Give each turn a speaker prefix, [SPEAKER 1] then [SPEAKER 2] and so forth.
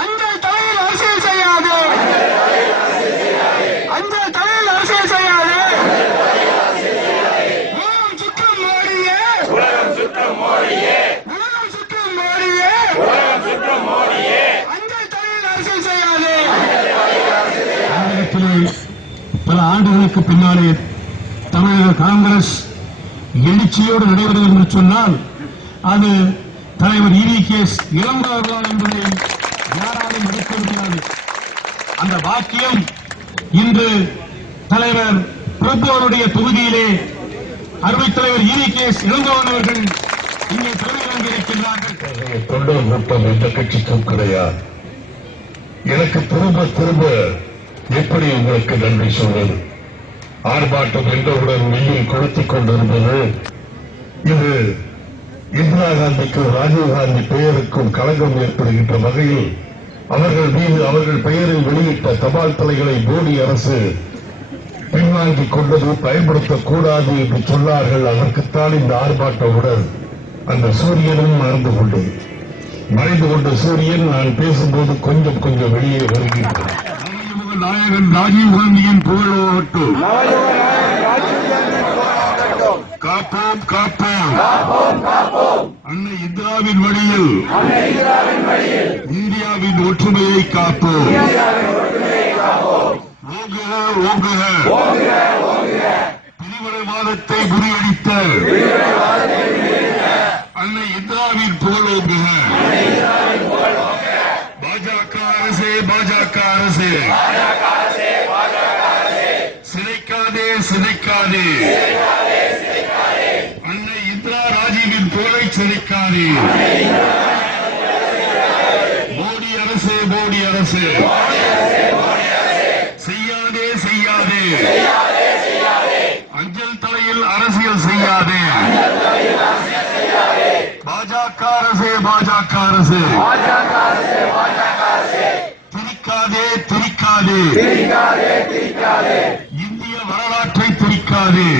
[SPEAKER 1] அஞ்சல் தலையில் அரசியல் செய்யாது. அஞ்சல் தலையில் அரசியல் செய்யாது. உலகம் சுற்றும் மோடியே. உலகம் சுற்றும் மோடியே. உலகம் சுற்றும் மோடியே. உலகம் சுற்றும் மோடியே. அஞ்சல் தலையில் அரசியல் செய்யாது. பல ஆண்டுகளுக்கு பின்னாலே தமிழக காங்கிரஸ் எழுச்சியோடு நடைபெறும் என்று சொன்னால் அது தலைவர் இ வி கே எஸ் இளம்பவர்களால் என்பதை யாராலும் மறுக்க முடியாது. அந்த வாக்கியம் இன்று தலைவர் பிரபு அவருடைய தொகுதியிலே அருமை தலைவர் இவி கேஸ் இளங்கோவன் அவர்கள் இங்கே தலைமை வழங்கியிருக்கின்றார்கள்
[SPEAKER 2] தொண்டர் கூட்டம் எந்த கட்சிக்கும் கிடையாது எனக்கு திரும்ப திரும்ப எப்படி உங்களுக்கு நன்றி சொல்வது? ஆர்ப்பாட்டம் என்றவுடன் வெயில் கொளுத்திக் கொண்டிருந்தது. இது இந்திரா காந்திக்கும் ராஜீவ்காந்தி பெயருக்கும் களங்கம் ஏற்படுகின்ற வகையில் அவர்கள் மீது அவர்கள் பெயரில் வெளியிட்ட தபால் தலைகளை மோடி அரசு பின்வாங்கிக் கொண்டது பயன்படுத்தக்கூடாது என்று சொன்னார்கள். அதற்குத்தான் இந்த ஆர்ப்பாட்டமுடன் அந்த சூரியனும் மறந்து கொண்டது மறைந்து கொண்ட சூரியன் நான் பேசும்போது கொஞ்சம் கொஞ்சம் வெளியே வருகின்றது.
[SPEAKER 1] நாயகன் ராஜீவ் காந்தியின்
[SPEAKER 2] காப்போம் காப்போம். அன்னை இந்திராவின் வழியில் இந்தியாவின் ஒற்றுமையை காப்போம் ஓங்குக ஓங்குக பிரிவினைவாதத்தை முறியடித்த அன்னை இந்திராவின் புகழோங்குக பாஜக அரசே பாஜக அரசே சிதைக்காதே சிதைக்காதே சிதைக்காதே மோடி அரசு மோடி அரசு. செய்யாதே செய்யாதே. அஞ்சல் தலையில் அரசியல் செய்யாதே. பாஜக அரசு பாஜக அரசு. திரிக்காதே திரிக்காதே. இந்திய வரலாற்றை திரிக்காதே.